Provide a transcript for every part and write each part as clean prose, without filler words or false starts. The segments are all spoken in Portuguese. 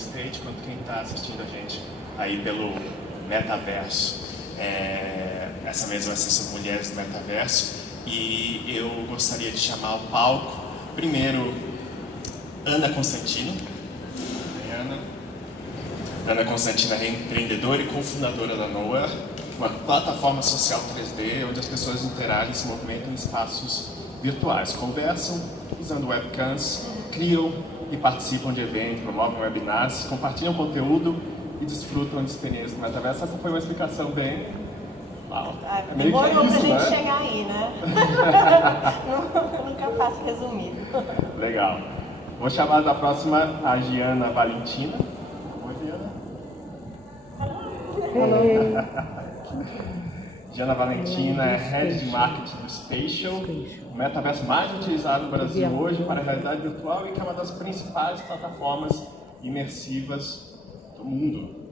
Estate, quanto quem está assistindo a gente aí pelo metaverso. Essa mesa vai ser sobre mulheres do metaverso e eu gostaria de chamar ao palco, primeiro, Ana Constantino. Ana Constantino é empreendedora e cofundadora da Nowhere, uma plataforma social 3D onde as pessoas interagem e se movimentam em espaços virtuais, conversam usando webcams, criam e participam de eventos, promovem webinars, compartilham conteúdo e desfrutam de experiências no metaverso. Essa foi uma explicação bem... Uau, demorou pra gente chegar aí, né? Nunca faço resumido. Legal. Vou chamar da próxima a Giana Valentina. Oi, Giana. Giana Valentina é Head de Marketing do Spatial, o metaverso mais utilizado no Brasil hoje para a realidade virtual e que é uma das principais plataformas imersivas do mundo.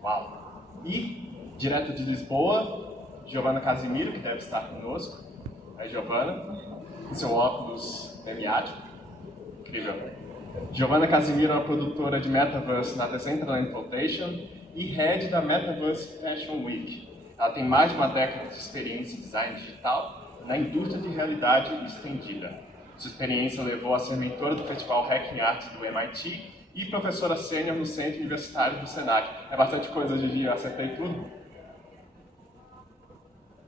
Uau! E, direto de Lisboa, Giovana Casimiro, que deve estar conosco. Aí, Giovana, com seu óculos semiático. Incrível. Giovana Casimiro é uma produtora de Metaverse na Decentraland Foundation e Head da Metaverse Fashion Week. Ela tem mais de uma década de experiência em design digital na indústria de realidade estendida. Sua experiência levou a ser mentora do Festival Hacking Arts do MIT e professora sênior no Centro Universitário do Senac. É bastante coisa, Gigi, eu acertei tudo?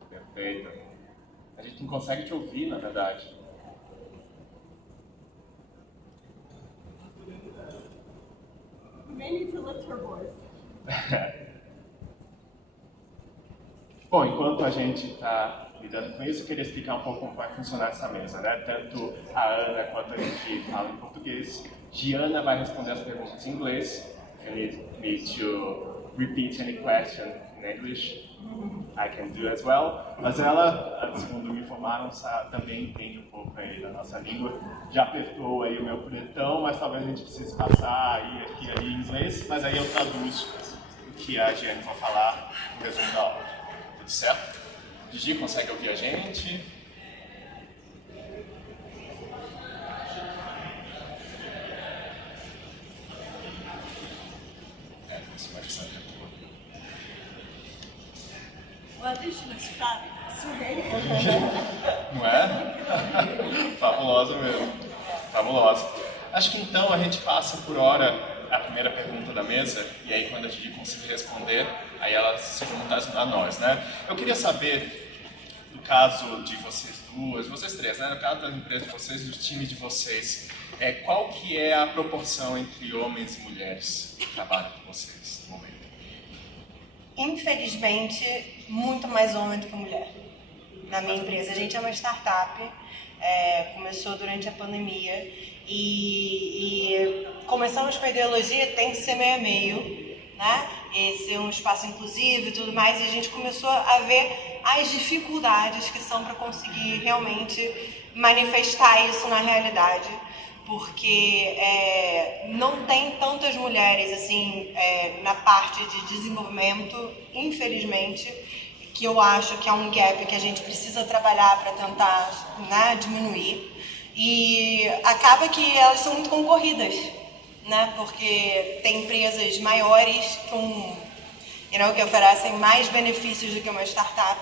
Perfeito. A gente não consegue te ouvir, na verdade. May need to lift her voice. Bom, enquanto a gente está lidando com isso, eu queria explicar um pouco como vai funcionar essa mesa, né? Tanto a Ana quanto a gente fala em português. Giana vai responder as perguntas em inglês. If you need me to repeat any question in English, I can do as well. Mas ela, segundo me informaram, também entende um pouco aí da nossa língua. Já apertou aí o meu pretão, mas talvez a gente precise passar aí, aqui e ali em inglês. Mas aí eu traduzo o que a Giana vai falar no resumo da aula. Tudo certo? Gigi, consegue ouvir a gente? Isso vai ser. Well, this was fabulous. Não é? Fabulosa mesmo. Fabulosa. Acho que então a gente passa por hora a primeira pergunta da mesa, e aí quando a Gigi conseguir responder, aí ela se junta a nós, né? Eu queria saber, no caso de vocês duas, vocês três, né? No caso das empresas de vocês, dos times de vocês, qual que é a proporção entre homens e mulheres que trabalham com vocês no momento? Infelizmente, muito mais homem do que mulher. Na minha empresa, a gente é uma startup, começou durante a pandemia e começamos com a ideologia tem que ser meio a meio, né? E ser um espaço inclusivo e tudo mais, e a gente começou a ver as dificuldades que são para conseguir realmente manifestar isso na realidade, porque não tem tantas mulheres assim na parte de desenvolvimento, infelizmente, que eu acho que é um gap que a gente precisa trabalhar para tentar, né, diminuir. E acaba que elas são muito concorridas, né, porque tem empresas maiores que oferecem mais benefícios do que uma startup,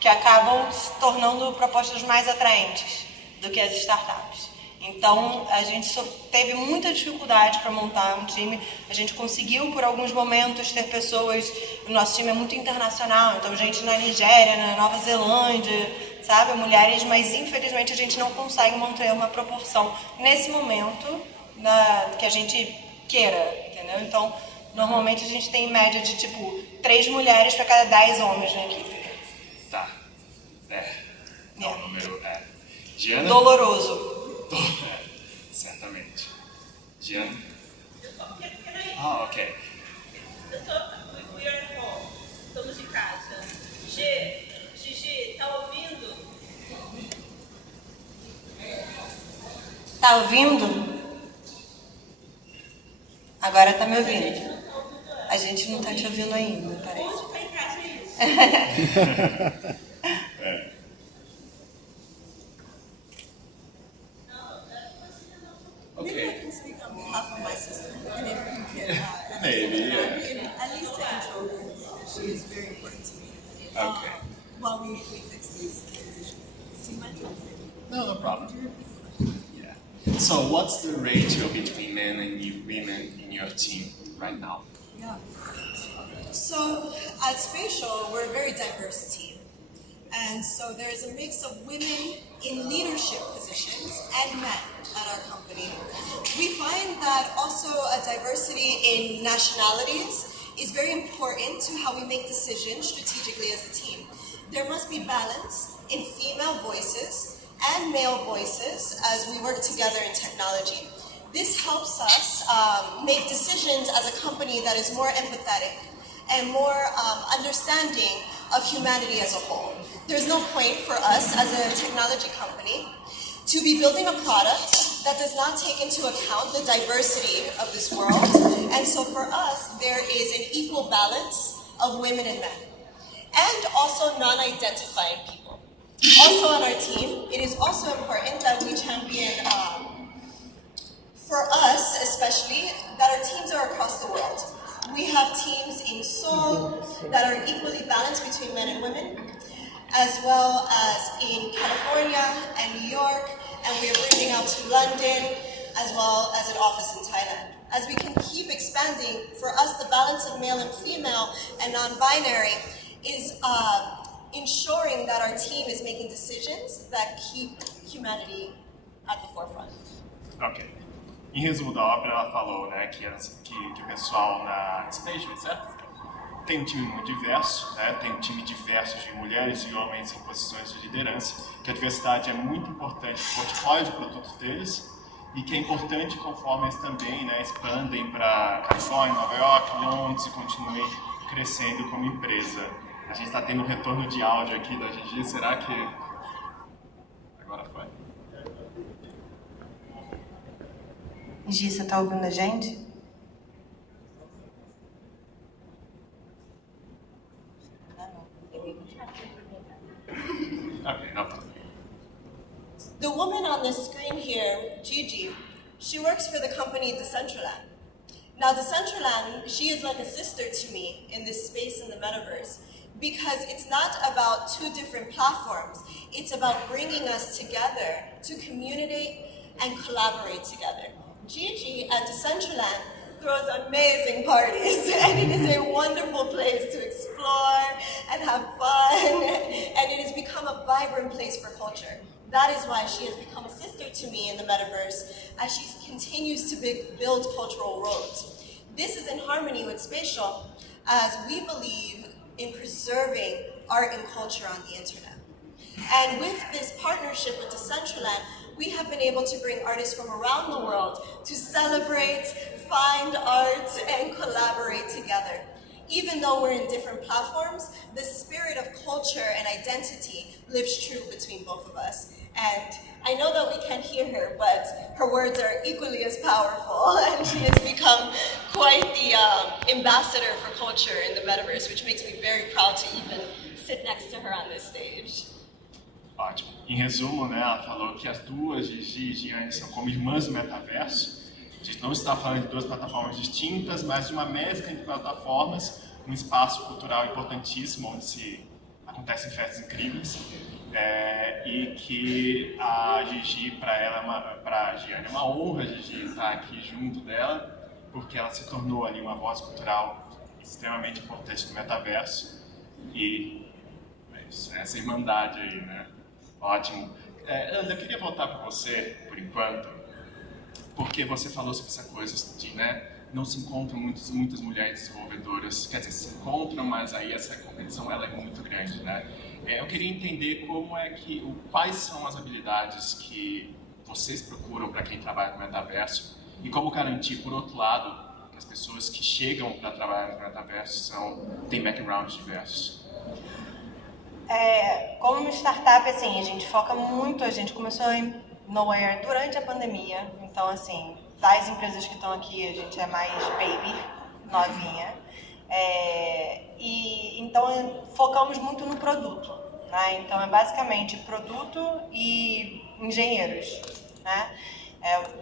que acabam se tornando propostas mais atraentes do que as startups. Então, a gente teve muita dificuldade para montar um time. A gente conseguiu, por alguns momentos, ter pessoas... O nosso time é muito internacional, então gente na Nigéria, na Nova Zelândia, sabe? Mulheres, mas infelizmente a gente não consegue manter uma proporção nesse momento que a gente queira, entendeu? Então, normalmente a gente tem em média de, 3 mulheres para cada 10 homens na equipe. Tá. O número é... Giana? Doloroso. Certamente. Giana? Ok. We are at home. Estamos em casa. Gigi, tá ouvindo? Tá ouvindo? Agora tá me ouvindo. A gente não tá te ouvindo ainda, parece. Onde tá em casa isso? Ok. Speak on behalf of my sister. My name is Kinkia. Maybe, yeah. At least to intro her. She is very important to me. Okay. While we fix these positions. Do you mind translating? No problem. Yeah. So what's the ratio between men and women in your team right now? Yeah. So at Spatial, we're a very diverse team. And so there's a mix of women in leadership positions and men at our company. We find that also a diversity in nationalities is very important to how we make decisions strategically as a team. There must be balance in female voices and male voices as we work together in technology. This helps us make decisions as a company that is more empathetic and more understanding of humanity as a whole. There's no point for us as a technology company to be building a product that does not take into account the diversity of this world. And so for us, there is an equal balance of women and men. And also non-identifying people. Also on our team, it is also important that we champion, for us especially, that our teams are across the world. We have teams in Seoul that are equally balanced between men and women, as well as in California and New York, and we are bringing out to London, as well as an office in Thailand. As we can keep expanding, for us the balance of male and female and non-binary is ensuring that our team is making decisions that keep humanity at the forefront. Ok. Em resumo da obra, ela falou, né, que o pessoal na Spatial, certo? Tem um time muito diverso, né? Tem um time diverso de mulheres e homens em posições de liderança, que a diversidade é muito importante no portfólio de produtos deles e que é importante conforme eles também, né, expandem para Califórnia, Nova York, Londres e continuem crescendo como empresa. A gente está tendo um retorno de áudio aqui da Gigi, será que... Agora foi? Gi, você tá ouvindo a gente? Ok, não tá. The woman on the screen here, Gigi, she works for the company Decentraland. Now Decentraland, she is like a sister to me in this space in the metaverse because it's not about two different platforms. It's about bringing us together to communicate and collaborate together. Gigi at Decentraland throws amazing parties and it is a wonderful place to explore and have fun and it has become a vibrant place for culture. That is why she has become a sister to me in the metaverse as she continues to build cultural roads. This is in harmony with Spatial as we believe in preserving art and culture on the internet. And with this partnership with Decentraland, we have been able to bring artists from around the world to celebrate, find art, and collaborate together. Even though we're in different platforms, the spirit of culture and identity lives true between both of us. And I know that we can't hear her, but her words are equally as powerful, and she has become quite the ambassador for culture in the metaverse, which makes me very proud to even sit next to her on this stage. Ótimo. Em resumo, né, ela falou que as duas, Gigi e Giane, são como irmãs do metaverso. A gente não está falando de duas plataformas distintas, mas de uma mescla entre plataformas, um espaço cultural importantíssimo, onde acontecem festas incríveis. E que a Gigi, para a Giane, é uma honra a Gigi estar aqui junto dela, porque ela se tornou ali uma voz cultural extremamente importante no metaverso. E essa irmandade aí, né? Ótimo. Ana, eu queria voltar para você, por enquanto, porque você falou sobre essa coisa de, né, não se encontram muitas mulheres desenvolvedoras, quer dizer, se encontram, mas aí essa competição ela é muito grande, né? Eu queria entender quais são as habilidades que vocês procuram para quem trabalha no metaverso e como garantir, por outro lado, que as pessoas que chegam para trabalhar no metaverso têm backgrounds diversos. Como uma startup, assim, a gente foca muito, a gente começou no Air durante a pandemia, então, assim, das empresas que estão aqui, a gente é mais baby, novinha, e então focamos muito no produto, né? Então é basicamente produto e engenheiros, né?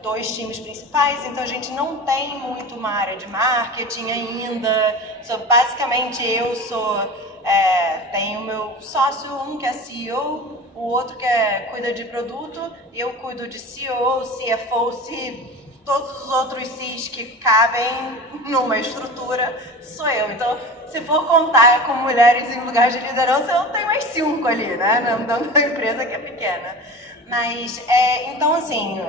2 times principais, então a gente não tem muito uma área de marketing ainda. Basicamente eu tenho meu sócio, um que é CEO, o outro que cuida de produto, eu cuido de CEO, CFO, todos os outros Cs que cabem numa estrutura sou eu. Então, se for contar com mulheres em lugares de liderança, eu tenho mais 5 ali, né? Dentro da empresa que é pequena. Mas, então assim,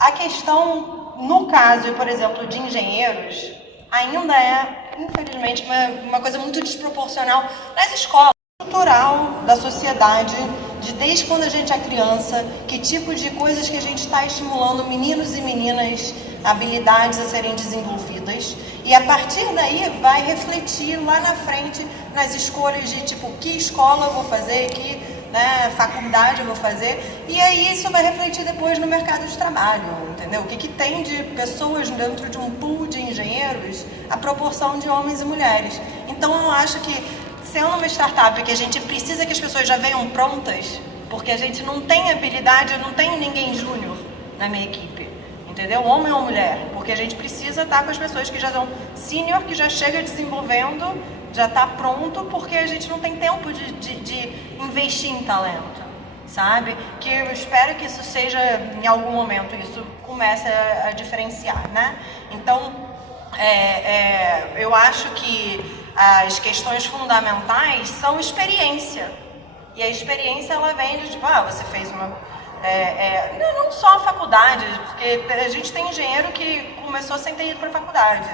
a questão, no caso, por exemplo, de engenheiros, ainda é, infelizmente, uma coisa muito desproporcional nas escolas. Cultural da sociedade, desde quando a gente é criança, que tipo de coisas que a gente está estimulando meninos e meninas, habilidades a serem desenvolvidas, e a partir daí vai refletir lá na frente nas escolhas de tipo, que escola eu vou fazer, que faculdade eu vou fazer, e aí isso vai refletir depois no mercado de trabalho, entendeu? O que tem de pessoas dentro de um pool de engenheiros, a proporção de homens e mulheres. Então eu acho que sendo uma startup que a gente precisa que as pessoas já venham prontas, porque a gente não tem habilidade, eu não tenho ninguém júnior na minha equipe, entendeu? Homem ou mulher, porque a gente precisa estar com as pessoas que já são sênior, que já chega desenvolvendo, já está pronto, porque a gente não tem tempo de investir em talento, sabe? Que eu espero que isso seja, em algum momento, isso comece a diferenciar, né? Então, eu acho que as questões fundamentais são experiência. E a experiência, ela vem de, tipo, você fez uma... não só a faculdade, porque a gente tem engenheiro que começou sem ter ido para a faculdade,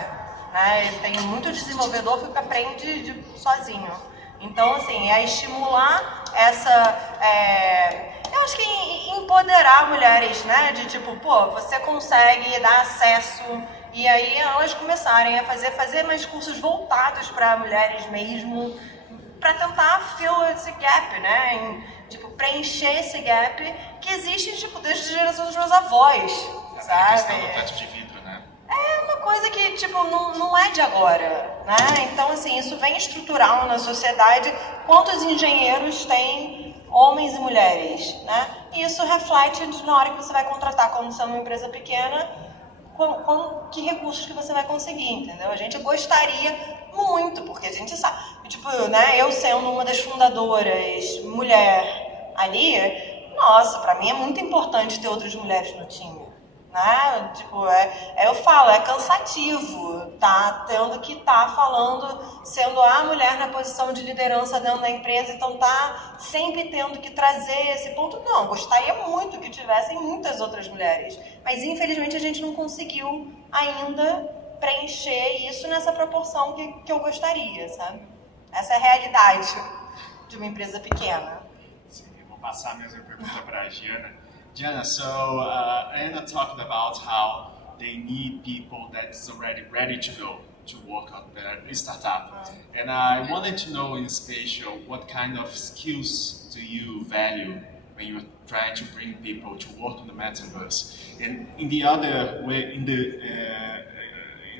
né? Tem muito desenvolvedor que aprende sozinho. Então, assim, é estimular eu acho que empoderar mulheres, né? De tipo, você consegue dar acesso... E aí elas começarem a fazer mais cursos voltados para mulheres mesmo, para tentar fill esse gap, né? Preencher esse gap que existe, desde a geração dos meus avós, sabe? A questão do teto de vidro, né? É uma coisa que, não é de agora, né? Então, assim, isso vem estrutural na sociedade. Quantos engenheiros tem homens e mulheres, né? E isso reflete na hora que você vai contratar, quando você é uma empresa pequena, que recursos que você vai conseguir, entendeu? A gente gostaria muito, porque a gente sabe, eu sendo uma das fundadoras, mulher ali, nossa, pra mim é muito importante ter outras mulheres no time, né? Eu falo, é cansativo, tá tendo que estar falando, sendo a mulher na posição de liderança dentro da empresa, então tá sempre tendo que trazer esse ponto. Não, gostaria muito que tivessem muitas outras mulheres, mas infelizmente a gente não conseguiu ainda preencher isso nessa proporção que eu gostaria, sabe? Essa é a realidade de uma empresa pequena. Sim, eu vou passar a mesma pergunta para a Gianna. Gianna, so Anna talked about how they need people that's already ready to go to work on their startup. And I wanted to know in Spatial, what kind of skills do you value when you're trying to bring people to work on the metaverse? And in the other way, in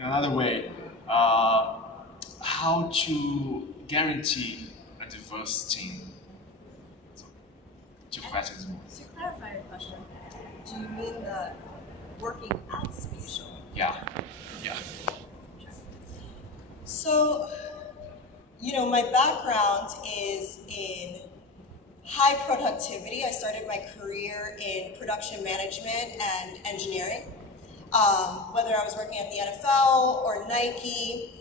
another way, how to guarantee a diverse team? So, 2 questions more. To clarify your question, do you mean the working at Spatial? Yeah. So, my background is in high productivity. I started my career in production management and engineering. Whether I was working at the NFL or Nike,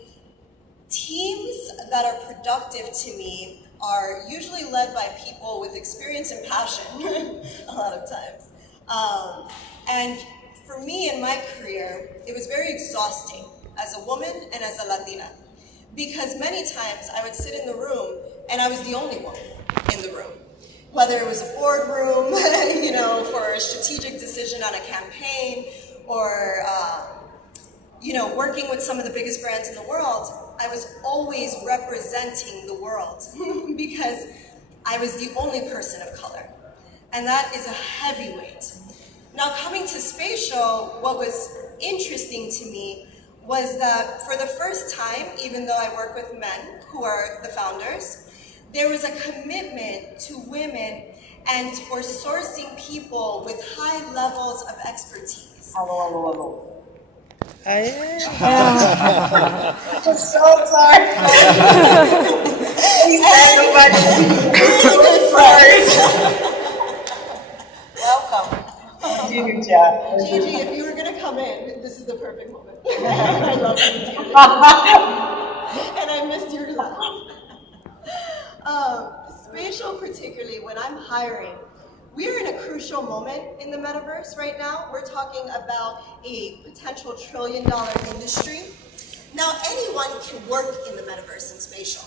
teams that are productive to me are usually led by people with experience and passion, a lot of times. And for me in my career, it was very exhausting as a woman and as a Latina, because many times I would sit in the room and I was the only one in the room. Whether it was a boardroom, for a strategic decision on a campaign, or working with some of the biggest brands in the world, I was always representing the world because I was the only person of color. And that is a heavy weight. Now, coming to Spatial, what was interesting to me was that for the first time, even though I work with men who are the founders, there was a commitment to women and for sourcing people with high levels of expertise. Alô, alô, alô. Aê! I'm so sorry. Welcome. Gigi, if you were going to come in, this is the perfect moment. I love you. And I missed your laugh. Spatial, particularly when I'm hiring, we're in a crucial moment in the metaverse right now. We're talking about a potential $1 trillion industry. Now, anyone can work in the metaverse and spatial.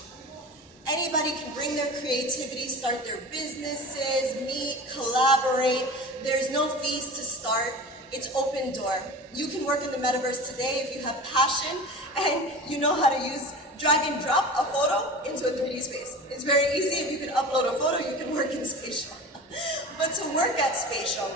Anybody can bring their creativity, start their businesses, meet, collaborate. There's no fees to start. It's open door. You can work in the metaverse today if you have passion and you know how to use drag and drop a photo into a 3D space. It's very easy. If you can upload a photo, you can work in spatial. But to work at spatial,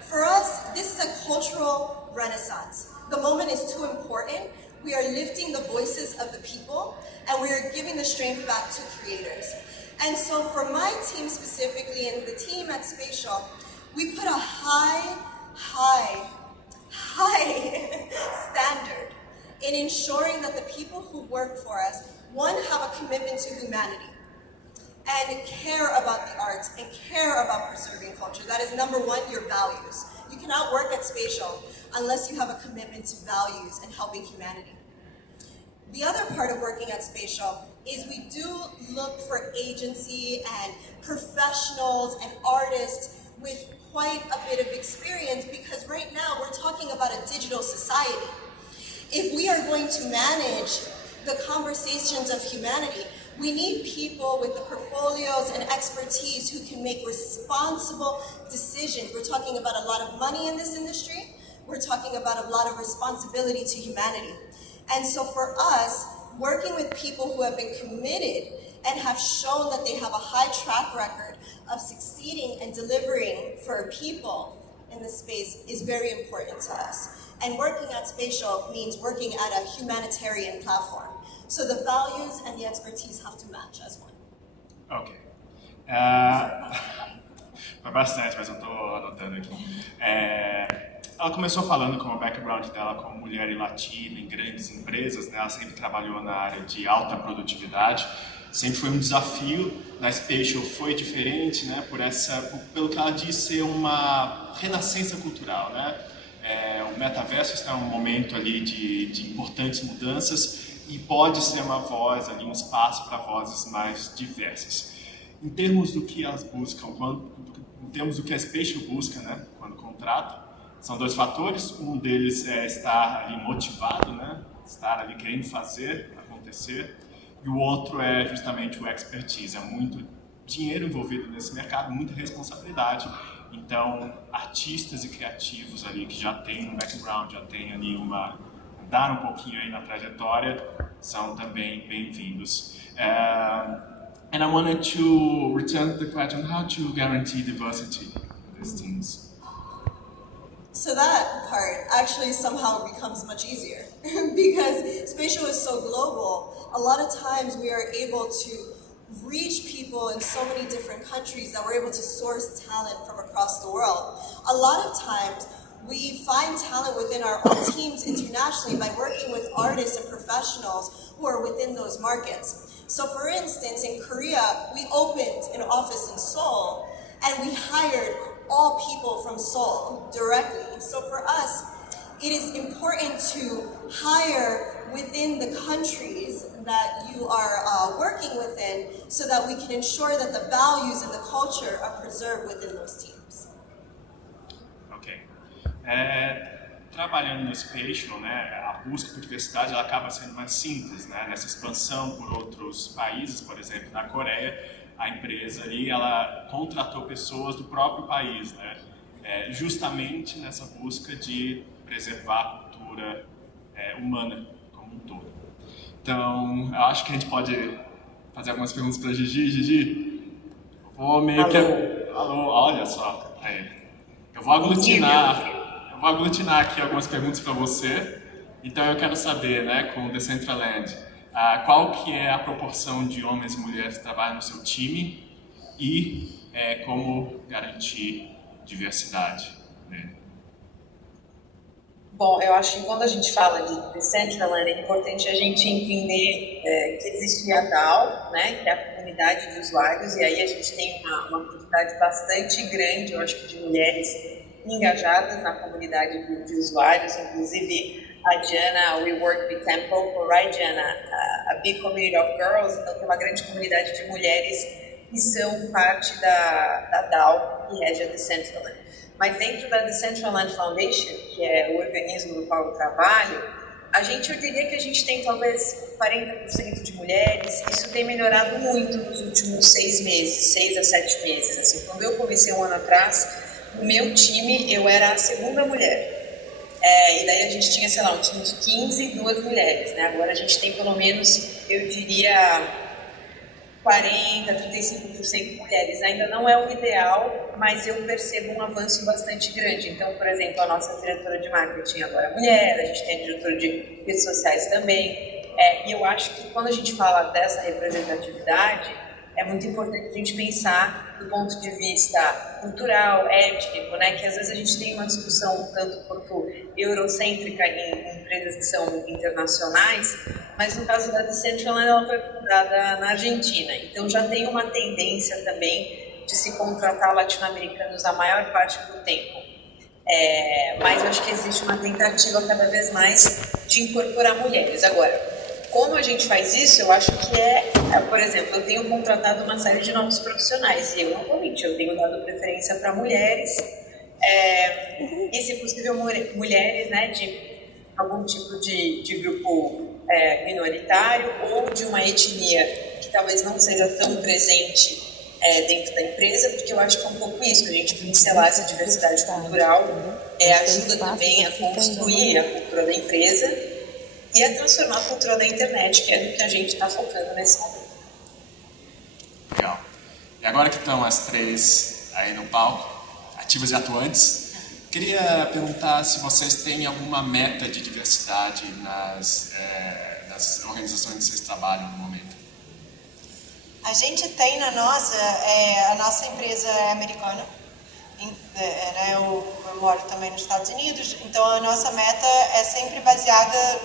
for us, this is a cultural renaissance. The moment is too important. We are lifting the voices of the people, and we are giving the strength back to creators. And so for my team specifically, and the team at Spatial, we put a high standard in ensuring that the people who work for us, one, have a commitment to humanity, and care about the arts, and care about preserving culture. That is number one, your values. You cannot work at Spatial unless you have a commitment to values and helping humanity. The other part of working at Spatial is we do look for agency and professionals and artists with quite a bit of experience, because right now we're talking about a digital society. If we are going to manage the conversations of humanity, we need people with the portfolios and expertise who can make responsible decisions. We're talking about a lot of money in this industry. We're talking about a lot of responsibility to humanity. And so for us, working with people who have been committed and have shown that they have a high track record of succeeding and delivering for people in the space is very important to us. And working at Spatial means working at a humanitarian platform. So the values and the expertise have to match as one. Ok. Foi bastante, mas eu estou anotando aqui. Ela começou falando como o background dela como mulher e latina em grandes empresas, né? Ela sempre trabalhou na área de alta produtividade. Sempre foi um desafio. Na Spatial foi diferente, né? Pelo que ela disse, ser uma renascença cultural, né? O metaverso está em um momento ali de importantes mudanças e pode ser uma voz ali, um espaço para vozes mais diversas. Em termos do que elas buscam, em termos do que a Spatial busca, né? Quando contrata, são dois fatores. Um deles é estar ali motivado, né? Estar ali querendo fazer acontecer. E o outro é justamente o expertise. É muito dinheiro envolvido nesse mercado, muita responsabilidade. Então, artistas e criativos ali que já têm um background, já têm ali dar um pouquinho aí na trajetória, são também bem-vindos. And I wanted to return to the question, how to guarantee diversity in these teams? So that part actually somehow becomes much easier because Spatial is so global. A lot of times we are able to reach people in so many different countries that we're able to source talent from across the world. A lot of times we find talent within our own teams internationally by working with artists and professionals who are within those markets. So for instance, in Korea, we opened an office in Seoul and we hired all people from Seoul directly. So for us, it is important to hire within the countries that you are working within so that we can ensure that the values and the culture are preserved within those teams. Ok. Trabalhando no Spatial, né, a busca por diversidade ela acaba sendo mais simples, né? Nessa expansão por outros países, por exemplo, na Coreia, a empresa ali, ela contratou pessoas do próprio país, né? Justamente nessa busca de preservar a cultura humana como um todo. Então, eu acho que a gente pode fazer algumas perguntas para Gigi. Gigi, vou meio que... Alô, olha só. Eu vou aglutinar aqui algumas perguntas para você. Então, eu quero saber, né, com o Decentraland, qual que é a proporção de homens e mulheres que trabalham no seu time e como garantir diversidade, né? Bom, eu acho que quando a gente fala de Decentraland, é importante a gente entender que existe a DAO, né, que é a comunidade de usuários, e aí a gente tem uma quantidade bastante grande, eu acho que de mulheres engajadas na comunidade de usuários, inclusive a Diana, We Work with Temple, right, Diana? A big community of girls, então tem uma grande comunidade de mulheres que são parte da DAO, que rege a Decentraland. Mas dentro da Decentraland Foundation, que é o organismo no qual eu trabalho, eu diria que a gente tem talvez 40% de mulheres. Isso tem melhorado muito nos últimos 6 meses, 6 a 7 meses. Assim, quando eu comecei um ano atrás, no meu time eu era a segunda mulher. E daí a gente tinha, sei lá, um time de 15 e 2 mulheres, né? Agora a gente tem pelo menos, eu diria, 40%, 35% mulheres. Ainda não é o ideal, mas eu percebo um avanço bastante grande. Então, por exemplo, a nossa diretora de marketing agora é mulher, a gente tem a diretora de redes sociais também. E eu acho que quando a gente fala dessa representatividade, é muito importante a gente pensar do ponto de vista cultural, étnico, né? Que às vezes a gente tem uma discussão um tanto quanto eurocêntrica em empresas que são internacionais, mas no caso da Decentraland ela foi fundada na Argentina, então já tem uma tendência também de se contratar latino-americanos a maior parte do tempo. Mas eu acho que existe uma tentativa cada vez mais de incorporar mulheres. Agora, como a gente faz isso, eu acho que por exemplo, eu tenho contratado uma série de novos profissionais e eu não vou mentir, eu tenho dado preferência para mulheres e, se possível, mulheres, né, de algum tipo de grupo minoritário ou de uma etnia que talvez não seja tão presente dentro da empresa, porque eu acho que é um pouco isso, a gente pincelar essa diversidade cultural ajuda também a construir a cultura da empresa e a transformar a cultura da internet, que é no que a gente está focando nesse momento. Legal. E agora que estão as 3 aí no palco, ativas e atuantes, queria perguntar se vocês têm alguma meta de diversidade nas organizações que vocês trabalham no momento. A gente tem a nossa empresa é americana, eu moro também nos Estados Unidos, então a nossa meta é sempre baseada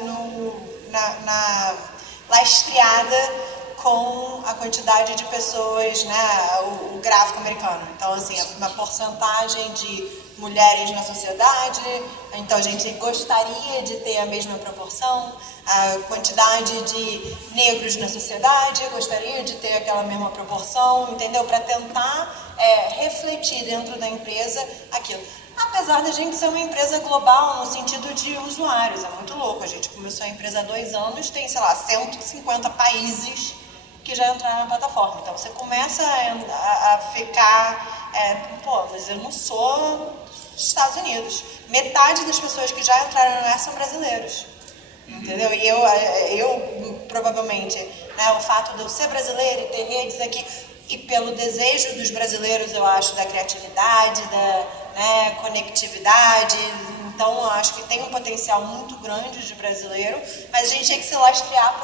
lastreada com a quantidade de pessoas, né, o gráfico americano. Então, assim, uma porcentagem de mulheres na sociedade, então a gente gostaria de ter a mesma proporção, a quantidade de negros na sociedade, gostaria de ter aquela mesma proporção, entendeu? Para tentar refletir dentro da empresa aquilo. Apesar da gente ser uma empresa global no sentido de usuários, é muito louco. A gente começou a empresa há 2 anos, tem, sei lá, 150 países que já entraram na plataforma. Então você começa a ficar, mas eu não sou dos Estados Unidos. Metade das pessoas que já entraram nessa são brasileiros. Entendeu? E eu provavelmente, né, o fato de eu ser brasileira e ter redes aqui, e pelo desejo dos brasileiros, eu acho, da criatividade, da conectividade. Então, eu acho que tem um potencial muito grande de brasileiro, mas a gente tem que se lastrear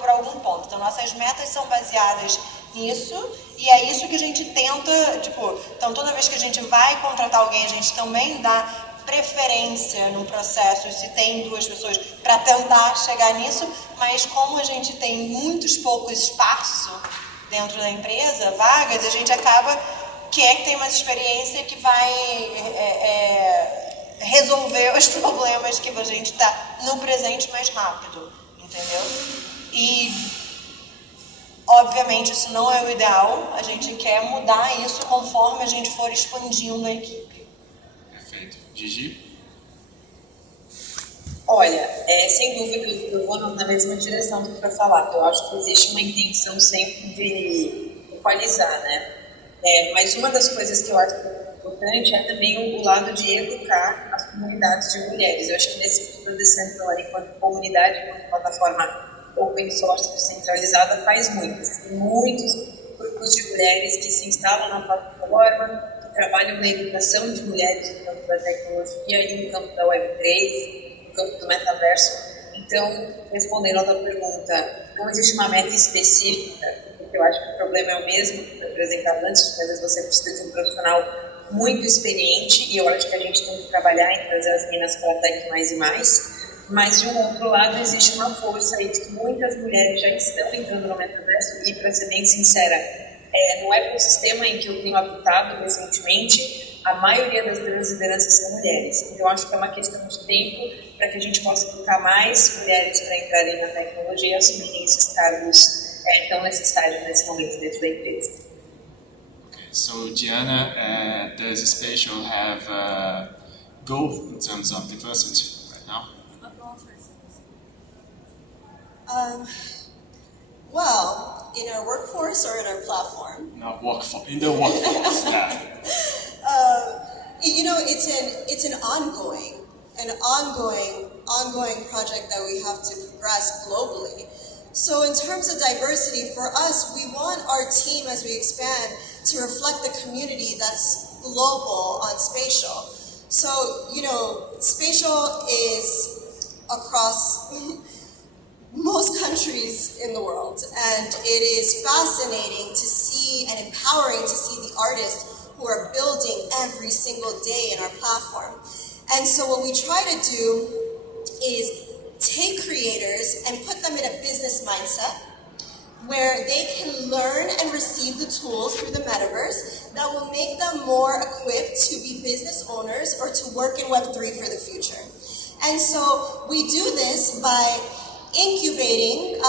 para algum ponto. Então, nossas metas são baseadas nisso, e é isso que a gente tenta, então toda vez que a gente vai contratar alguém, a gente também dá preferência no processo, se tem 2 pessoas, para tentar chegar nisso, mas como a gente tem pouco espaço dentro da empresa, vagas, a gente acaba quem é que tem mais experiência que vai resolver os problemas que a gente está no presente mais rápido, entendeu? E, obviamente, isso não é o ideal, a gente quer mudar isso conforme a gente for expandindo a equipe. Perfeito. Gigi? Olha, sem dúvida eu vou na mesma direção do que eu falar. Eu acho que existe uma intenção sempre de equalizar, né? Mas uma das coisas que eu acho importante é também o lado de educar as comunidades de mulheres. Eu acho que nesse tipo de Decentraland, enquanto comunidade, enquanto plataforma open source descentralizada, faz muito. Tem muitos grupos de mulheres que se instalam na plataforma, que trabalham na educação de mulheres no campo da tecnologia e no campo da Web3, no campo do metaverso. Então, respondendo a tua pergunta, não existe uma meta específica. porque eu acho que o problema é o mesmo que foi apresentado antes, que às vezes você precisa de um profissional muito experiente, e eu acho que a gente tem que trabalhar em trazer as meninas para a Tech mais e mais. Mas, de um outro lado, existe uma força aí de que muitas mulheres já estão entrando no metaverso e, para ser bem sincera, no ecossistema em que eu tenho habitado recentemente, a maioria das grandes lideranças são mulheres. Então, eu acho que é uma questão de tempo para que a gente possa colocar mais mulheres para entrarem na tecnologia e assumirem esses cargos tão necessários nesse momento dentro da empresa. So Diana, does Spatial have a goal in terms of diversity right now? Well, in our workforce or in our platform? No, in the workforce, yeah. You know, it's an ongoing project that we have to progress globally. So in terms of diversity, for us, we want our team as we expand to reflect the community that's global on Spatial. So, you know, Spatial is across most countries in the world, and it is fascinating to see and empowering to see the artists who are building every single day in our platform. And so what we try to do is take creators and put them in a business mindset where they can learn and receive the tools through the metaverse that will make them more equipped to be business owners or to work in Web3 for the future. And so we do this by incubating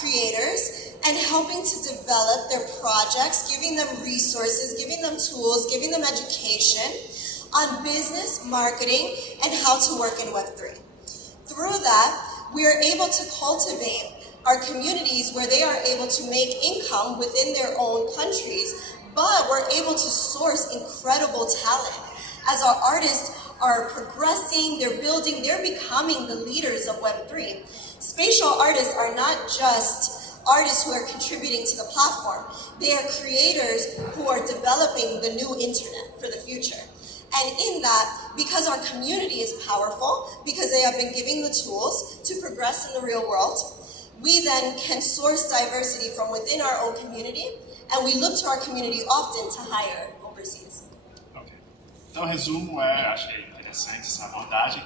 creators and helping to develop their projects, giving them resources, giving them tools, giving them education on business, marketing, and how to work in Web3. Through that, we are able to cultivate our communities where they are able to make income within their own countries, but we're able to source incredible talent. As our artists are progressing, they're building, they're becoming the leaders of Web3. Spatial artists are not just artists who are contributing to the platform. They are creators who are developing the new internet for the future. And in that, because our community is powerful, because they have been given the tools to progress in the real world, we then can source diversity from within our own community, and we look to our community often to hire overseas. Ok. Então, resumo, achei interessante essa abordagem.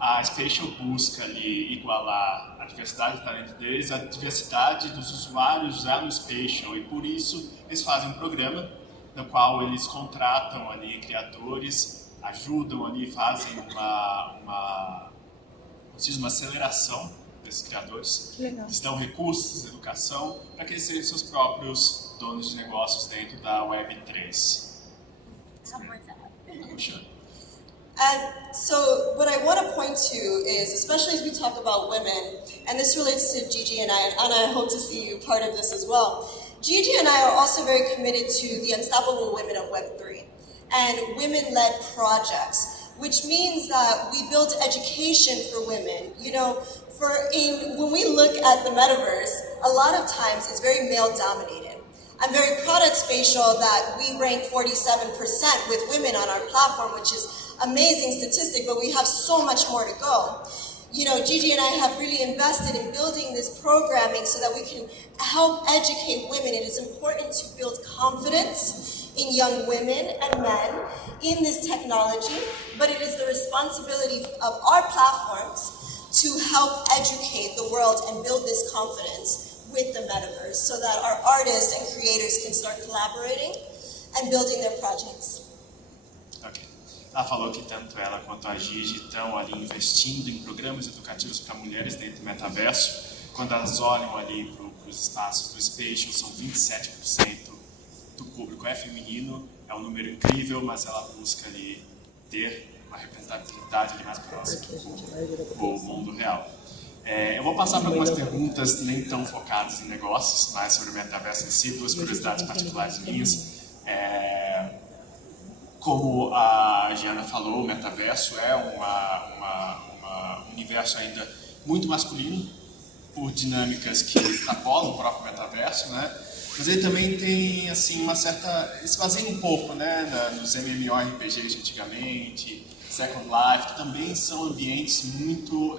A Spatial busca ali igualar a diversidade do talento deles, a diversidade dos usuários já no Spatial, e por isso eles fazem um programa no qual eles contratam ali criadores, ajudam ali, fazem uma aceleração desses criadores. Eles dão recursos, educação, para que eles sejam seus próprios donos de negócios dentro da Web3. And so what I want to point to is, especially as we talk about women, and this relates to Gigi and I hope to see you part of this as well. Gigi and I are also very committed to the Unstoppable Women of Web3 and women-led projects, which means that we build education for women. You know, when we look at the metaverse, a lot of times it's very male-dominated. I'm very proud at Spatial that we rank 47% with women on our platform, which is amazing statistic, but we have so much more to go. You know, Gigi and I have really invested in building this programming so that we can help educate women. It is important to build confidence in young women and men in this technology, but it is the responsibility of our platforms to help educate the world and build this confidence with the metaverse so that our artists and creators can start collaborating and building their projects. Ok. Ela falou que tanto ela quanto a Gigi estão ali investindo em programas educativos para mulheres dentro do metaverso. Quando elas olham ali para os espaços do Spatial, são 27% do público é feminino, é um número incrível, mas ela busca ali ter uma representatividade ali mais próxima com o mundo real. Eu vou passar para algumas perguntas nem tão focadas em negócios, mas sobre o metaverso em si, duas curiosidades particulares minhas. Como a Giana falou, o metaverso é um universo ainda muito masculino, por dinâmicas que extrapolam o próprio metaverso, né? Mas ele também tem, assim, uma certa... Ele se baseia um pouco, né, nos MMORPGs de antigamente, Second Life, que também são ambientes muito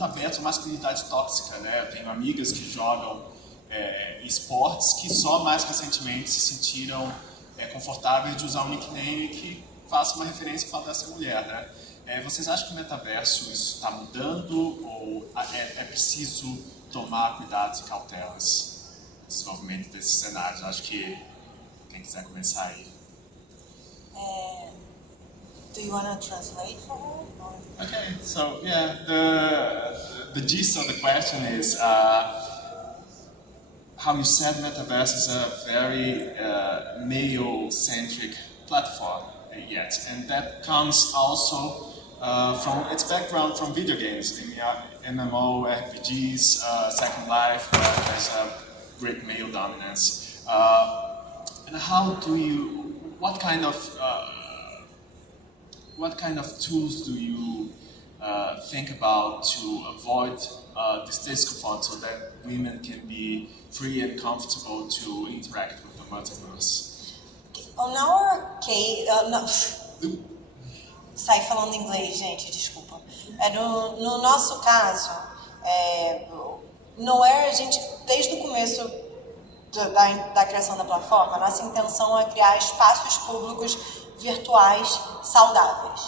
abertos à masculinidade tóxica, né? Eu tenho amigas que jogam esportes que só mais recentemente se sentiram confortáveis de usar um nickname que faça uma referência e fala dessa mulher, né? Vocês acham que o metaverso está mudando ou é preciso tomar cuidados e cautelas no desenvolvimento desses cenários? Acho que quem quiser começar aí. Do you want to translate for her? Okay, so yeah, the gist of the question is how you said metaverse is a very male-centric platform yet, and that comes also from its background from video games, MMO, RPGs, Second Life, where there's a great male dominance. And how do you, what kind of tools do you think about to avoid this discomfort so that women can be free and comfortable to interact with the multiverse? On our case, Saí falando inglês, gente, desculpa. No nosso caso, não é a gente, desde o começo da criação da plataforma, a nossa intenção é criar espaços públicos virtuais saudáveis.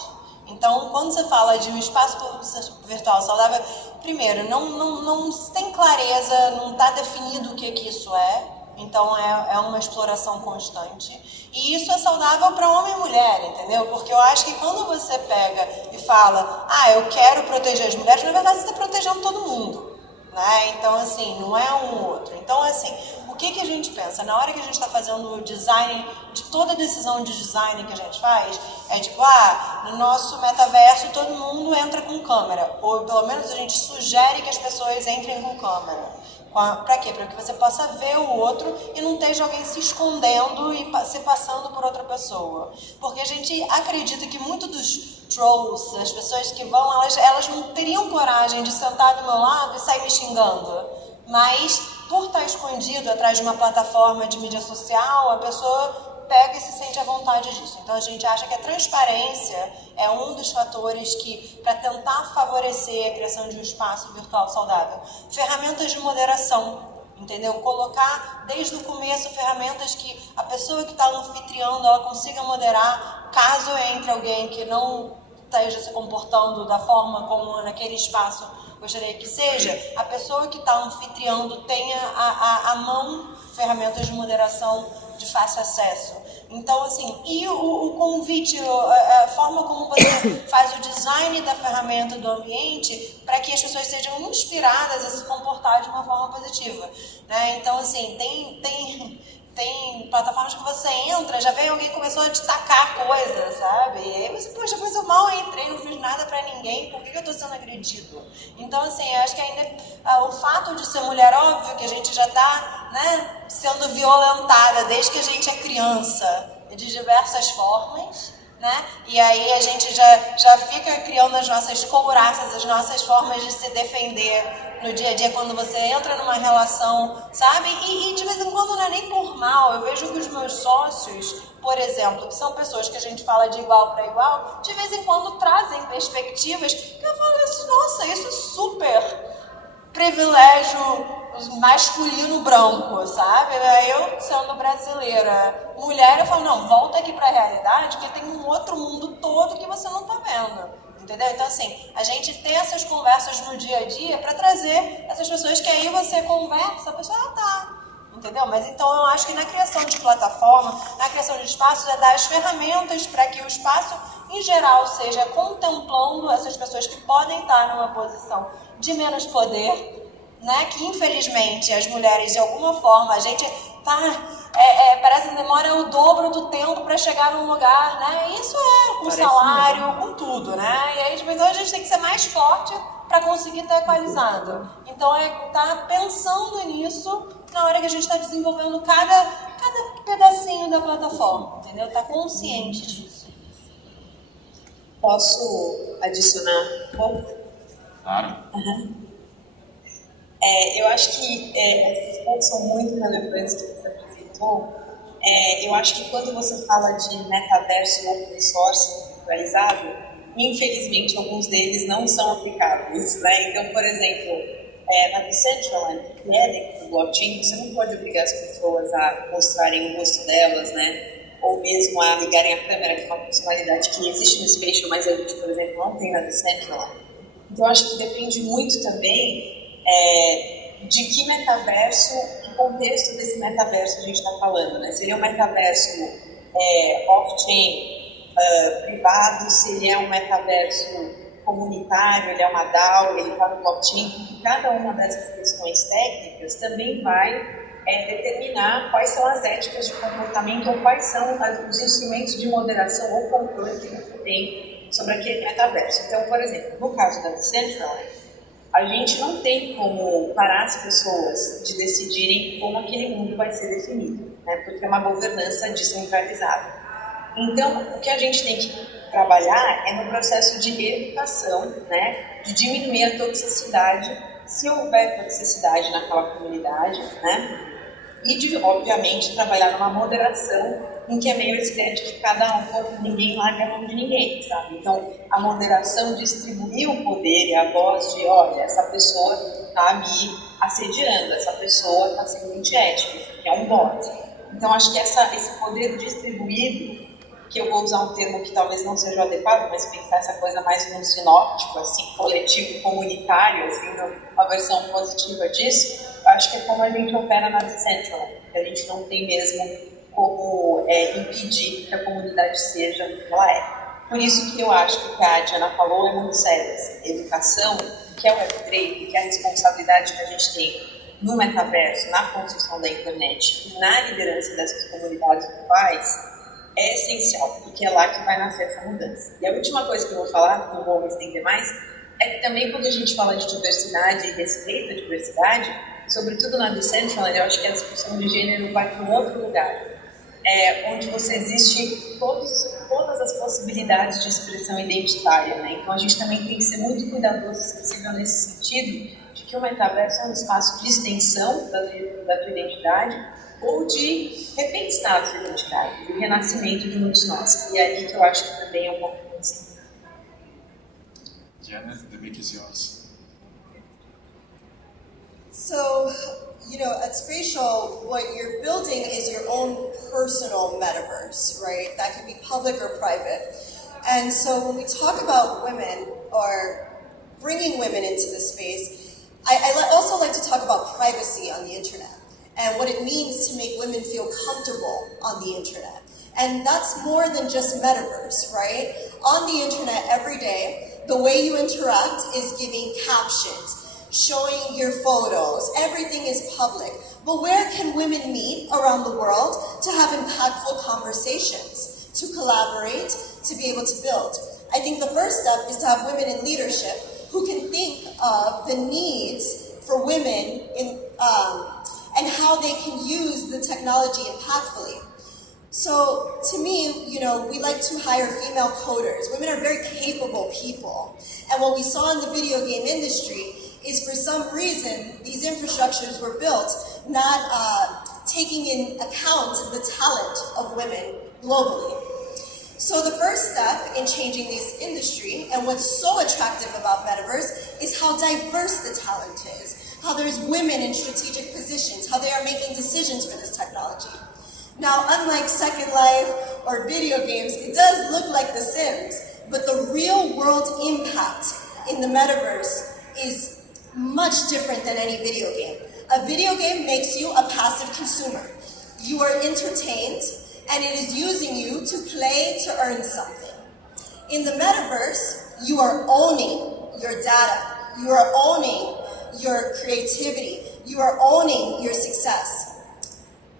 Então, quando você fala de um espaço público virtual saudável, primeiro, não se tem clareza, não está definido o que isso é. Então é uma exploração constante. E isso é saudável para homem e mulher, entendeu? Porque eu acho que quando você pega e fala, eu quero proteger as mulheres, na verdade você está protegendo todo mundo, né? Então, assim, não é um outro. Então, assim, o que a gente pensa? Na hora que a gente está fazendo o design, de toda decisão de design que a gente faz, é tipo, no nosso metaverso todo mundo entra com câmera. Ou pelo menos a gente sugere que as pessoas entrem com câmera. Para quê? Para que você possa ver o outro e não esteja alguém se escondendo e se passando por outra pessoa. Porque a gente acredita que muitos dos trolls, as pessoas que vão, elas não teriam coragem de sentar do meu lado e sair me xingando. Mas, por estar escondido atrás de uma plataforma de mídia social, a pessoa pega e se sente à vontade disso. Então a gente acha que a transparência é um dos fatores que, para tentar favorecer a criação de um espaço virtual saudável. Ferramentas de moderação, entendeu? Colocar desde o começo ferramentas que a pessoa que está anfitriando ela consiga moderar, caso entre alguém que não esteja se comportando da forma como naquele espaço gostaria que seja, a pessoa que está anfitriando tenha à mão ferramentas de moderação de fácil acesso. Então, assim, e o convite, a forma como você faz o design da ferramenta, do ambiente, para que as pessoas sejam inspiradas a se comportar de uma forma positiva, né? Então, assim, tem plataformas que você entra, já vem alguém que começou a te tacar coisas, sabe? E aí você, poxa, mas eu mal entrei, não fiz nada pra ninguém, por que eu tô sendo agredido? Então, assim, eu acho que ainda o fato de ser mulher, óbvio que a gente já tá, né, sendo violentada desde que a gente é criança, de diversas formas, né? E aí a gente já fica criando as nossas couraças, as nossas formas de se defender no dia a dia, quando você entra numa relação, sabe? E de vez em quando não é nem por mal. Eu vejo que os meus sócios, por exemplo, que são pessoas que a gente fala de igual para igual, de vez em quando trazem perspectivas que eu falo assim, nossa, isso é super privilégio masculino branco, sabe? Eu, sendo brasileira, mulher, eu falo, não, volta aqui para a realidade, porque tem um outro mundo todo que você não tá vendo. Entendeu? Então, assim, a gente tem essas conversas no dia a dia para trazer essas pessoas que aí você conversa, a pessoa, tá. Entendeu? Mas então eu acho que na criação de plataforma, na criação de espaços, é dar as ferramentas para que o espaço, em geral, seja contemplando essas pessoas que podem estar numa posição de menos poder, né? Que infelizmente as mulheres, de alguma forma, a gente tá. Parece que demora o dobro do tempo para chegar num lugar, né? Isso com parece salário, mesmo. Com tudo, né? E aí, então, a gente tem que ser mais forte para conseguir estar equalizado. Então, tá pensando nisso na hora que a gente está desenvolvendo cada pedacinho da plataforma, entendeu? Tá consciente disso. Posso adicionar um pouco? Claro. Uhum. Eu acho que esses pontos são muito relevantes que você apresentou. Eu acho que quando você fala de metaverso open source virtualizado, infelizmente alguns deles não são aplicáveis, né? Então, por exemplo, Na Decentraland, que é dentro do blockchain, você não pode obrigar as pessoas a mostrarem o rosto delas, né? Ou mesmo a ligarem a câmera, que é uma funcionalidade que existe no Spatial, mas a gente, por exemplo, não tem na Decentraland. Então, eu acho que depende muito também de que metaverso, que contexto desse metaverso a gente está falando, né? Se ele é um metaverso off-chain, privado, se ele é um metaverso comunitário, ele é uma DAO, ele está no blockchain, porque cada uma dessas questões técnicas também vai determinar quais são as éticas de comportamento ou quais são os instrumentos de moderação ou controle que você tem sobre aquele metaverso. Então, por exemplo, no caso da Decentraland, a gente não tem como parar as pessoas de decidirem como aquele mundo vai ser definido, né? Porque é uma governança descentralizada. Então, o que a gente tem que trabalhar é no processo de educação, né? De diminuir a toxicidade, se houver toxicidade naquela comunidade, né? E de, obviamente, trabalhar numa moderação em que é meio esse ideia de que cada um, ninguém larga a mão de ninguém, sabe? Então, a moderação distribuir o poder e a voz de, olha, essa pessoa está me assediando, essa pessoa está sendo antiética, que é um bot. Então, acho que esse poder distribuído, que eu vou usar um termo que talvez não seja adequado, mas pensar essa coisa mais num sinóptico, assim, coletivo, comunitário, assim, uma versão positiva disso, eu acho que é como a gente opera na Decentraland, que a gente não tem mesmo como impedir que a comunidade seja o que ela é. Por isso que eu acho que o que a Diana falou é muito sério. Assim, educação, que é o Web3, que é a responsabilidade que a gente tem no metaverso, na construção da internet e na liderança dessas comunidades globais, é essencial, porque é lá que vai nascer essa mudança. E a última coisa que eu vou falar, não vou me estender mais, é que também quando a gente fala de diversidade e respeito à diversidade, sobretudo na Decentraland, eu acho que a discussão de gênero vai para um outro lugar, onde você existe todas as possibilidades de expressão identitária, né? Então a gente também tem que ser muito cuidadoso e sensível nesse sentido, de que o metaverso é um espaço de extensão da tua identidade, ou de repensar a sua identidade, de renascimento de muitos nós. E é aí que eu acho que também é um pouco assim. Diana, the mic is yours. So, at Spatial, what you're building is your own personal metaverse, right? That can be public or private. And so when we talk about women or bringing women into the space, I also like to talk about privacy on the internet and what it means to make women feel comfortable on the internet. And that's more than just metaverse, right? On the internet every day, the way you interact is giving captions, showing your photos, everything is public. But where can women meet around the world to have impactful conversations, to collaborate, to be able to build? I think the first step is to have women in leadership who can think of the needs for women and how they can use the technology impactfully. So to me, we like to hire female coders. Women are very capable people. And what we saw in the video game industry is for some reason, these infrastructures were built not taking in account the talent of women globally. So the first step in changing this industry, and what's so attractive about Metaverse, is how diverse the talent is, how there's women in strategic positions, how they are making decisions for this technology. Now, unlike Second Life or video games, it does look like The Sims, but the real world impact in the Metaverse is much different than any video game. A video game makes you a passive consumer. You are entertained, and it is using you to play to earn something. In the Metaverse, you are owning your data. You are owning your creativity. You are owning your success.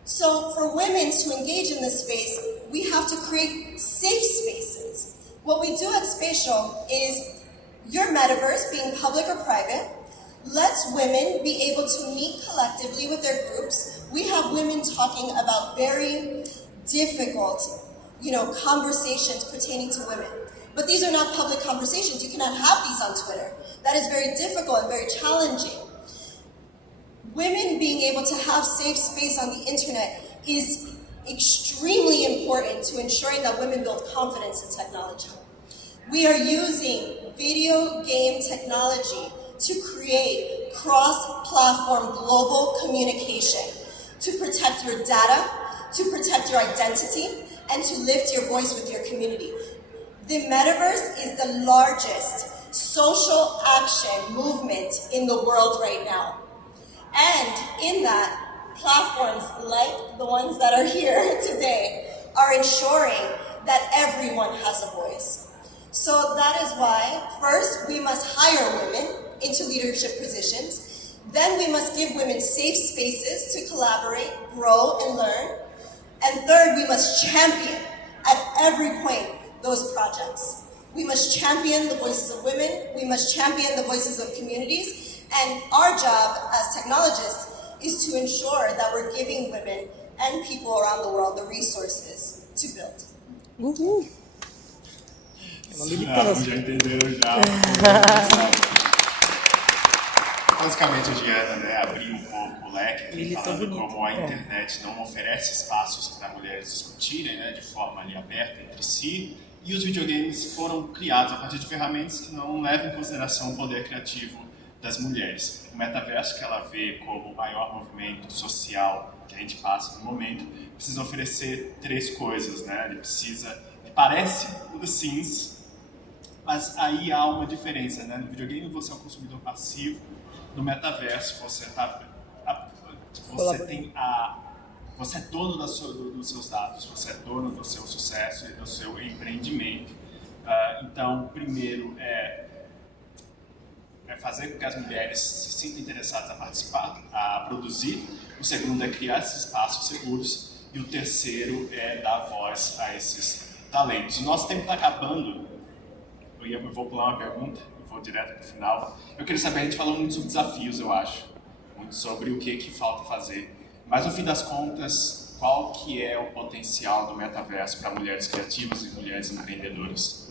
So for women to engage in this space, we have to create safe spaces. What we do at Spatial is your metaverse, being public or private, lets women be able to meet collectively with their groups. We have women talking about very difficult, conversations pertaining to women. But these are not public conversations. You cannot have these on Twitter. That is very difficult and very challenging. Women being able to have safe space on the internet is extremely important to ensuring that women build confidence in technology. We are using video game technology to create cross-platform global communication to protect your data, to protect your identity, and to lift your voice with your community. The metaverse is the largest social action movement in the world right now. And in that, platforms like the ones that are here today are ensuring that everyone has a voice. So that is why, first, we must hire women into leadership positions. Then we must give women safe spaces to collaborate, grow, and learn. And third, we must champion at every point those projects. We must champion the voices of women. We must champion the voices of communities. And our job as technologists is to ensure that we're giving women and people around the world the resources to build. Uhul. É uma militância. Já entenderam já. Basicamente, a Giana, né, abriu um pouco o leque, falando como a internet não oferece espaços para mulheres discutirem, né, de forma ali aberta entre si, e os videogames foram criados a partir de ferramentas que não levam em consideração o poder criativo das mulheres. O metaverso, que ela vê como o maior movimento social que a gente passa no momento, precisa oferecer três coisas, né? Ele parece o The Sims, mas aí há uma diferença, né? No videogame você é um consumidor passivo, no metaverso você você é dono dos seus dados, você é dono do seu sucesso e do seu empreendimento. Então, primeiro é fazer com que as mulheres se sintam interessadas a participar, a produzir. O segundo é criar esses espaços seguros. E o terceiro é dar voz a esses talentos. O nosso tempo está acabando. Eu vou pular uma pergunta, eu vou direto para o final. Eu queria saber, a gente falou muito sobre desafios, eu acho. Muito sobre o que falta fazer. Mas, no fim das contas, qual que é o potencial do metaverso para mulheres criativas e mulheres empreendedoras?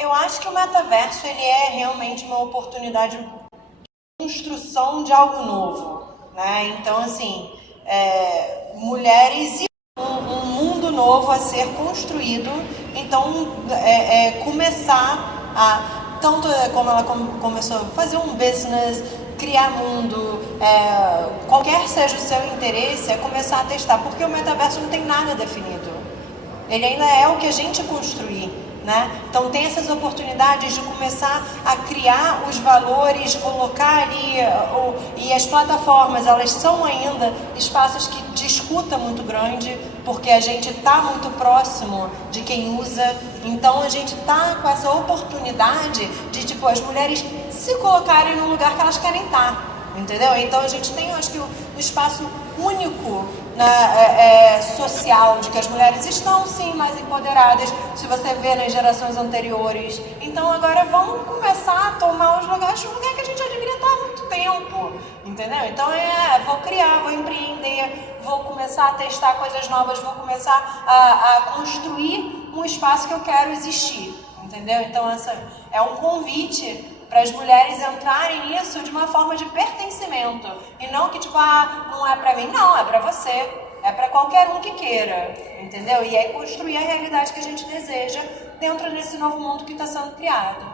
Eu acho que o metaverso ele é realmente uma oportunidade de construção de algo novo, né? Então, assim, mulheres e um mundo novo a ser construído. Então, começar a, tanto como ela começou a fazer um business, criar mundo, qualquer seja o seu interesse, é começar a testar, porque o metaverso não tem nada definido. Ele ainda é o que a gente construir, né? Então tem essas oportunidades de começar a criar os valores, colocar ali, e as plataformas, elas são ainda espaços de escuta muito grande, porque a gente está muito próximo de quem usa, então a gente está com essa oportunidade de, tipo, as mulheres se colocarem no lugar que elas querem estar, entendeu? Então a gente tem, acho que, um espaço único, né, social, de que as mulheres estão sim mais empoderadas, se você vê nas gerações anteriores. Então agora vamos começar a tomar os lugares que a gente já deveria estar há muito tempo, entendeu? Então vou criar, vou empreender, vou começar a testar coisas novas, vou começar a construir um espaço que eu quero existir, entendeu? Então essa é um convite para as mulheres entrarem nisso de uma forma de pertencimento. E não que, tipo, não é para mim, não, é para você. É para qualquer um que queira, entendeu? E aí construir a realidade que a gente deseja dentro desse novo mundo que está sendo criado.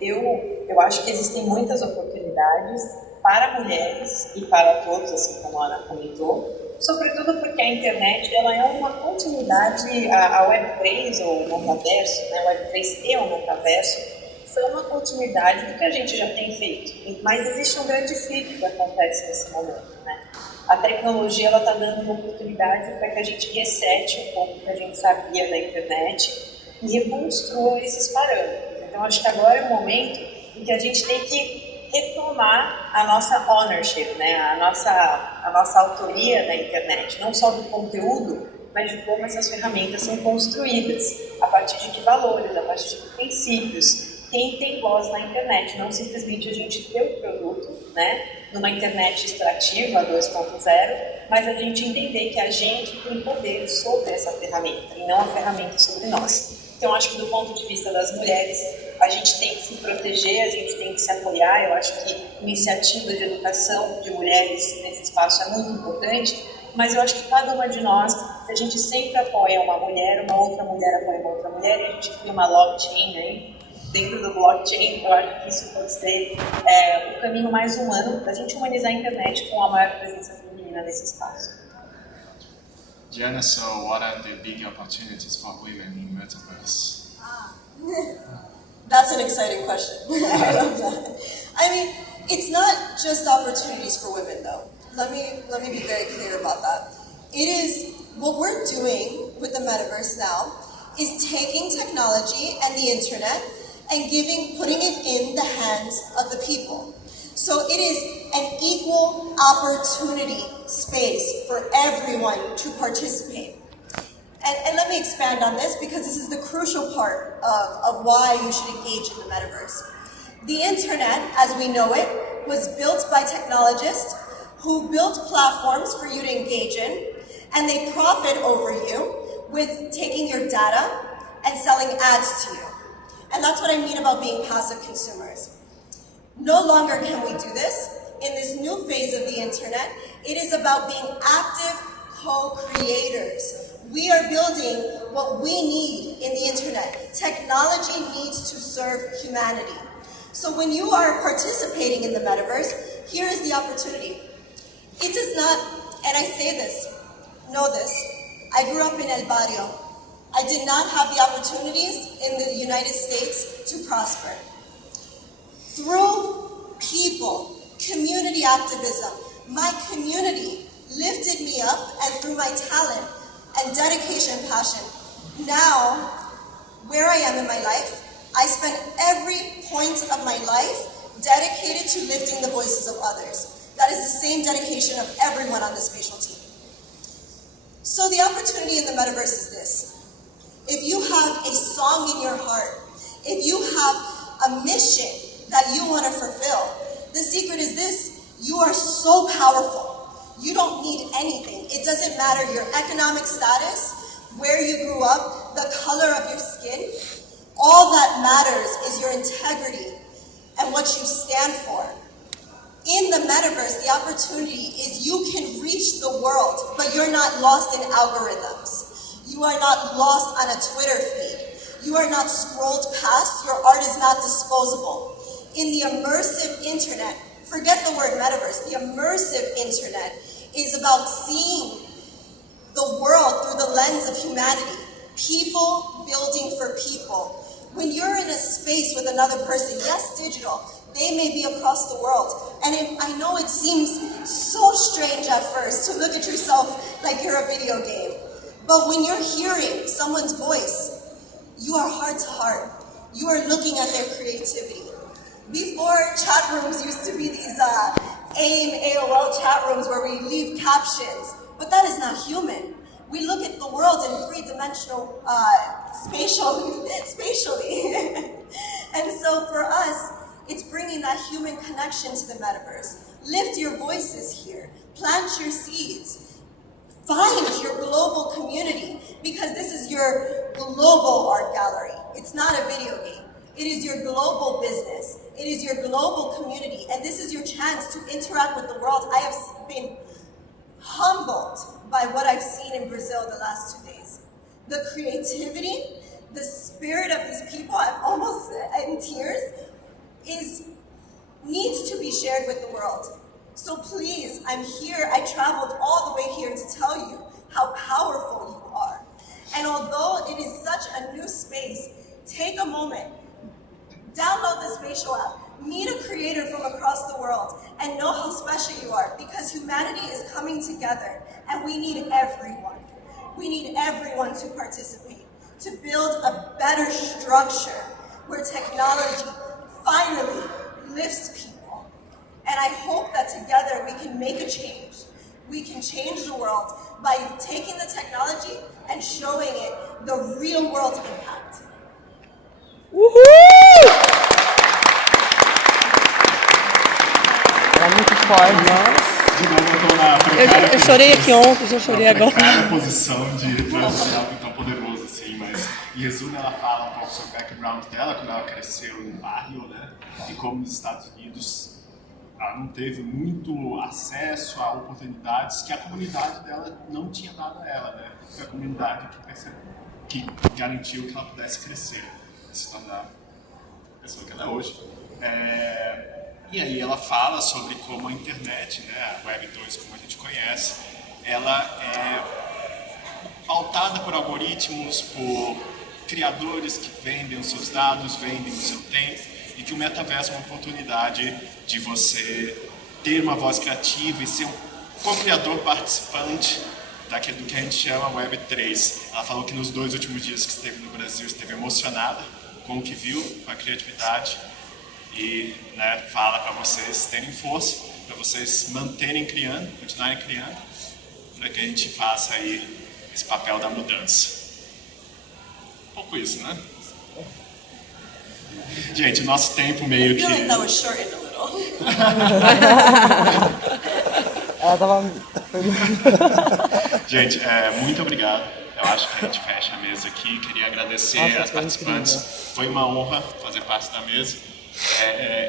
Eu acho que existem muitas oportunidades para mulheres e para todos, assim como a Ana comentou, sobretudo porque a internet ela é uma continuidade, a Web3 ou o metaverso, né, o Web3 e o metaverso, são uma continuidade do que a gente já tem feito, mas existe um grande flip que acontece nesse momento, né? A tecnologia está dando uma oportunidade para que a gente resete um pouco o que a gente sabia da internet e reconstrua esses parâmetros. Então, acho que agora é o momento em que a gente tem que retomar a nossa ownership, né? a nossa autoria da internet, não só do conteúdo, mas de como essas ferramentas são construídas, a partir de que valores, a partir de que princípios. Quem tem voz na internet, não simplesmente a gente ter o produto, né, numa internet extrativa 2.0, mas a gente entender que a gente tem poder sobre essa ferramenta e não a ferramenta sobre nós. Então, acho que do ponto de vista das mulheres, a gente tem que se proteger, a gente tem que se apoiar. Eu acho que iniciativas de educação de mulheres nesse espaço é muito importante, mas eu acho que cada uma de nós a gente sempre apoia uma mulher, uma outra mulher apoia uma outra mulher, e a gente cria uma love chain aí, dentro do blockchain. Eu acho que isso pode ser o caminho mais humano para a gente humanizar a internet com a maior presença feminina nesse espaço. Diana, so what are the big opportunities for women in metaverse? That's an exciting question. I love that. I mean, it's not just opportunities for women, though. Let me be very clear about that. It is what we're doing with the metaverse now is taking technology and the internet and putting it in the hands of the people. So it is an equal opportunity space for everyone to participate. And let me expand on this because this is the crucial part of why you should engage in the metaverse. The internet, as we know it, was built by technologists who built platforms for you to engage in, and they profit over you with taking your data and selling ads to you. And that's what I mean about being passive consumers. No longer can we do this. In this new phase of the internet, it is about being active co-creators. We are building what we need in the internet. Technology needs to serve humanity. So when you are participating in the metaverse, here is the opportunity. It does not, and I say this, know this, I grew up in El Barrio. I did not have the opportunities in the United States to prosper. Through people, community activism, my community lifted me up, and through my talent and dedication and passion, now, where I am in my life, I spend every point of my life dedicated to lifting the voices of others. That is the same dedication of everyone on the spatial team. So the opportunity in the metaverse is this. If you have a song in your heart, if you have a mission that you want to fulfill, the secret is this: you are so powerful. You don't need anything. It doesn't matter your economic status, where you grew up, the color of your skin. All that matters is your integrity and what you stand for. In the metaverse, the opportunity is you can reach the world, but you're not lost in algorithms. You are not lost on a Twitter feed. You are not scrolled past. Your art is not disposable. In the immersive internet, forget the word metaverse, the immersive internet is about seeing the world through the lens of humanity. People building for people. When you're in a space with another person, yes, digital, they may be across the world. And I know it seems so strange at first to look at yourself like you're a video game. But when you're hearing someone's voice, you are heart to heart. You are looking at their creativity. Before, chat rooms used to be these AOL chat rooms where we leave captions, but that is not human. We look at the world in three-dimensional, spatially. And so for us, it's bringing that human connection to the metaverse. Lift your voices here. Plant your seeds. Find your global community, because this is your global art gallery. It's not a video game. It is your global business. It is your global community. And this is your chance to interact with the world. I have been humbled by what I've seen in Brazil the last 2 days. The creativity, the spirit of these people, I'm almost in tears, needs to be shared with the world. So please, I'm here. I traveled all the way here to tell you how powerful you are. And although it is such a new space, take a moment, download the Spatial app, meet a creator from across the world, and know how special you are, because humanity is coming together, and we need everyone. We need everyone to participate, to build a better structure where technology finally lifts people. And I hope that together we can make a change. We can change the world by taking the technology and showing it the real world impact. Uhul! Era muito forte, nossa. De novo, eu tô na precária Eu chorei aqui ontem, já chorei agora. precária posição de transição algo tão poderoso assim, mas em resumo ela fala um pouco sobre o background dela, quando ela cresceu no bairro, né? E como nos Estados Unidos ela não teve muito acesso a oportunidades que a comunidade dela não tinha dado a ela, né? Foi a comunidade que garantiu que ela pudesse crescer, se tornar a pessoa que ela é hoje. E aí ela fala sobre como a internet, né, a Web 2 como a gente conhece, ela é pautada por algoritmos, por criadores que vendem os seus dados, vendem o seu tempo, e que o metaverso é uma oportunidade de você ter uma voz criativa e ser um co-criador participante do que a gente chama Web 3. Ela falou que nos 2 últimos dias que esteve no Brasil, esteve emocionada com o que viu, com a criatividade, e né, fala para vocês terem força, para vocês manterem criando, continuarem criando, para que a gente faça aí esse papel da mudança. Um pouco isso, né? Gente, o nosso tempo meio I que... feel like that was shortened a little. Ela tava. Gente, muito obrigado. Eu acho que a gente fecha a mesa aqui. Queria agradecer Nossa, as foi participantes. incrível. Foi uma honra fazer parte da mesa.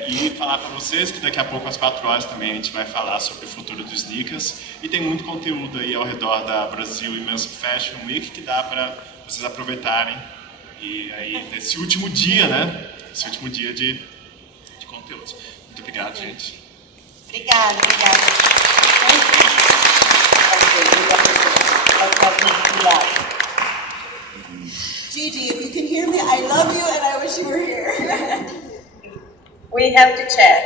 E falar para vocês que daqui a pouco às 4 horas também a gente vai falar sobre o futuro dos sneakers. E tem muito conteúdo aí ao redor da Brasil Immersive Fashion Week que dá para vocês aproveitarem. E aí, nesse último dia, né? Esse último dia de conteúdos. Muito obrigado, gente. Obrigada. Gigi, if you can hear me, I love you and I wish you were here. We have to chat.